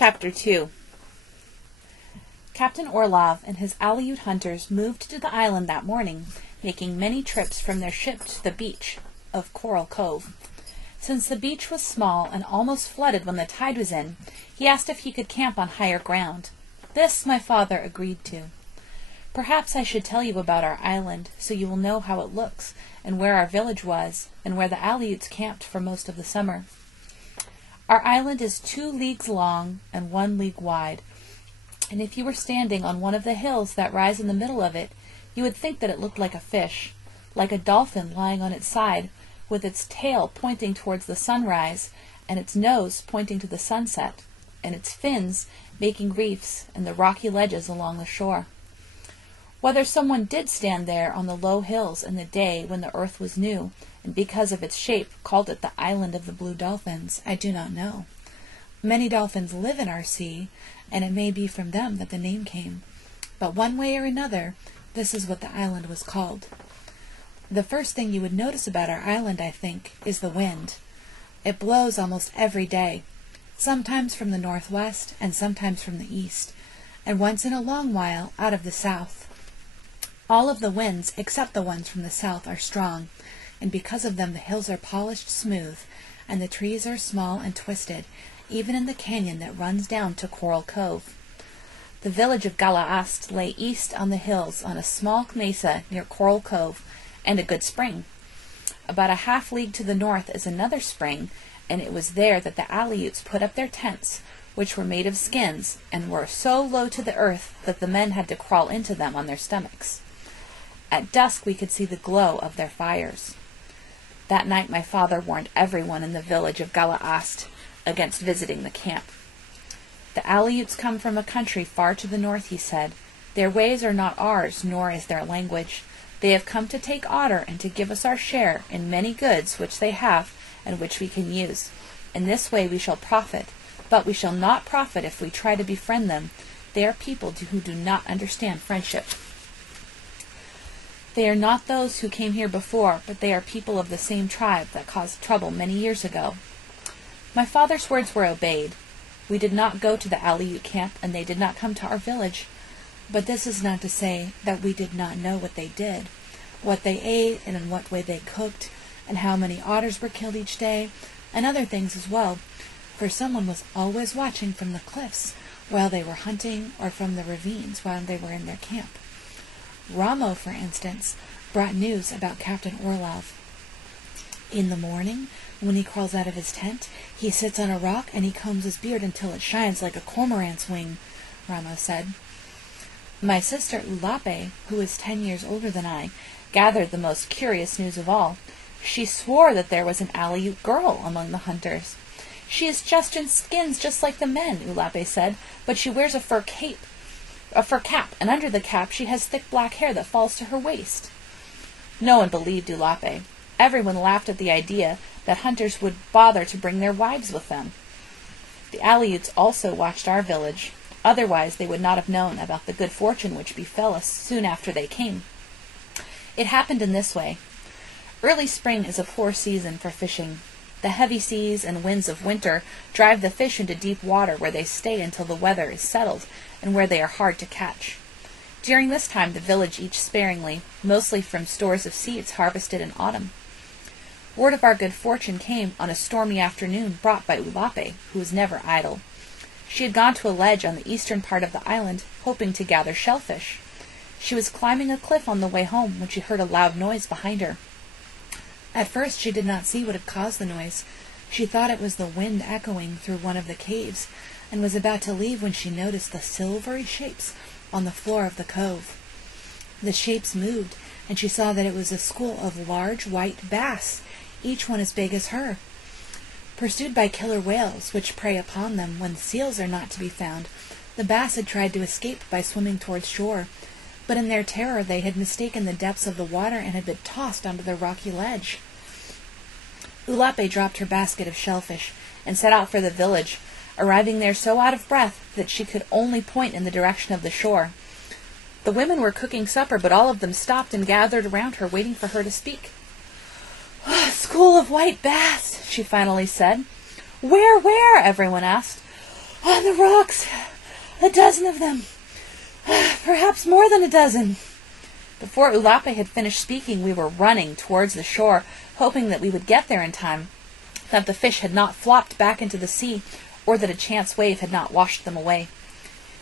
Chapter 2. Captain Orlov and his Aleut hunters moved to the island that morning, making many trips from their ship to the beach of Coral Cove. Since the beach was small and almost flooded when the tide was in, he asked if he could camp on higher ground. This my father agreed to. Perhaps I should tell you about our island, so you will know how it looks, and where our village was, and where the Aleuts camped for most of the summer. Our island is 2 leagues long and 1 league wide, and if you were standing on one of the hills that rise in the middle of it, you would think that it looked like a fish, like a dolphin lying on its side, with its tail pointing towards the sunrise, and its nose pointing to the sunset, and its fins making reefs in the rocky ledges along the shore. Whether someone did stand there on the low hills in the day when the earth was new, and because of its shape called it the Island of the Blue Dolphins, I do not know. Many dolphins live in our sea, and it may be from them that the name came. But one way or another, this is what the island was called. The first thing you would notice about our island, I think, is the wind. It blows almost every day, sometimes from the northwest and sometimes from the east, and once in a long while out of the south. All of the winds, except the ones from the south, are strong, and because of them the hills are polished smooth, and the trees are small and twisted, even in the canyon that runs down to Coral Cove. The village of Galaast lay east on the hills on a small mesa near Coral Cove and a good spring. About a half league to the north is another spring, and it was there that the Aleuts put up their tents, which were made of skins and were so low to the earth that the men had to crawl into them on their stomachs. At dusk we could see the glow of their fires. That night my father warned everyone in the village of Galaast against visiting the camp. The Aleuts come from a country far to the north, he said. Their ways are not ours, nor is their language. They have come to take otter and to give us our share in many goods which they have and which we can use. In this way we shall profit, but we shall not profit if we try to befriend them. They are people who do not understand friendship. They are not those who came here before, but they are people of the same tribe that caused trouble many years ago. My father's words were obeyed. We did not go to the Aleut camp, and they did not come to our village. But this is not to say that we did not know what they did, what they ate, and in what way they cooked, and how many otters were killed each day, and other things as well, for someone was always watching from the cliffs while they were hunting, or from the ravines while they were in their camp. Ramo, for instance, brought news about Captain Orlov. In the morning, when he crawls out of his tent, he sits on a rock and he combs his beard until it shines like a cormorant's wing, Ramo said. My sister Ulape, who is 10 years older than I, gathered the most curious news of all. She swore that there was an Aleut girl among the hunters. She is dressed in skins just like the men, Ulape said, but she wears a fur cap, and under the cap she has thick black hair that falls to her waist. No one believed Ulape. Everyone laughed at the idea that hunters would bother to bring their wives with them. The Aleuts also watched our village. Otherwise they would not have known about the good fortune which befell us soon after they came. It happened in this way. Early spring is a poor season for fishing. The heavy seas and winds of winter drive the fish into deep water where they stay until the weather is settled and where they are hard to catch. During this time the village eats sparingly, mostly from stores of seeds harvested in autumn. Word of our good fortune came on a stormy afternoon brought by Ulape, who was never idle. She had gone to a ledge on the eastern part of the island, hoping to gather shellfish. She was climbing a cliff on the way home when she heard a loud noise behind her. At first she did not see what had caused the noise. She thought it was the wind echoing through one of the caves, and was about to leave when she noticed the silvery shapes on the floor of the cove. The shapes moved, and she saw that it was a school of large white bass, each one as big as her. Pursued by killer whales, which prey upon them when seals are not to be found, the bass had tried to escape by swimming towards shore, but in their terror they had mistaken the depths of the water and had been tossed onto the rocky ledge. Ulape dropped her basket of shellfish and set out for the village, arriving there so out of breath that she could only point in the direction of the shore. The women were cooking supper, but all of them stopped and gathered around her, waiting for her to speak. "School of white bass," she finally said. Where? Everyone asked. On the rocks, a dozen of them, perhaps more than a dozen. Before Ulape had finished speaking, we were running towards the shore, hoping that we would get there in time, that the fish had not flopped back into the sea, or that a chance wave had not washed them away.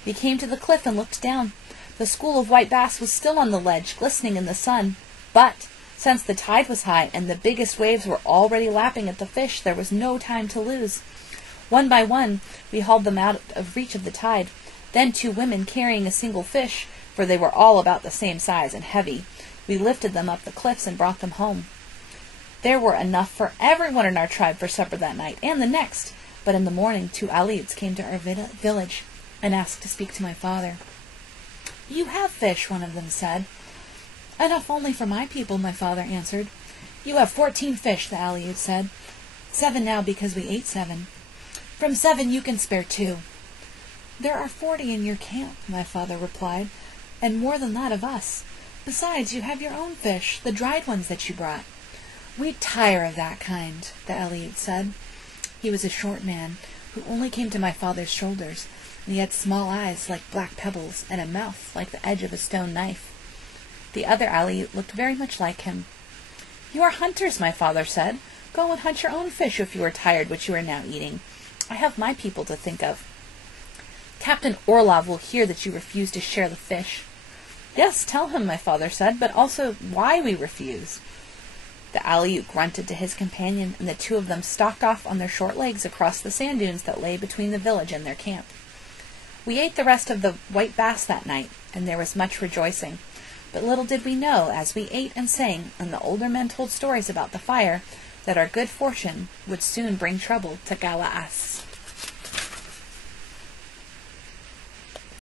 We came to the cliff and looked down. The school of white bass was still on the ledge, glistening in the sun, but since the tide was high and the biggest waves were already lapping at the fish, there was no time to lose. One by one, we hauled them out of reach of the tide. Then 2 women carrying a single fish, for they were all about the same size and heavy, we lifted them up the cliffs and brought them home. There were enough for everyone in our tribe for supper that night and the next, but in the morning 2 Alids came to our village and asked to speak to my father. "You have fish," one of them said. "Enough only for my people," my father answered. "You have 14 fish," the Aleuts said. 7 now because we ate 7. "From 7 you can spare 2. "There are 40 in your camp," my father replied, "and more than that of us. Besides, you have your own fish, the dried ones that you brought." "We tire of that kind," the Aleut said. He was a short man, who only came to my father's shoulders, and he had small eyes like black pebbles, and a mouth like the edge of a stone knife. The other Aleut looked very much like him. "You are hunters," my father said. "Go and hunt your own fish if you are tired what you are now eating. I have my people to think of." "Captain Orlov will hear that you refuse to share the fish." "Yes, tell him," my father said, "but also why we refuse." The Aleut grunted to his companion, and the 2 of them stalked off on their short legs across the sand dunes that lay between the village and their camp. We ate the rest of the white bass that night, and there was much rejoicing. But little did we know, as we ate and sang, and the older men told stories about the fire, that our good fortune would soon bring trouble to Galaas.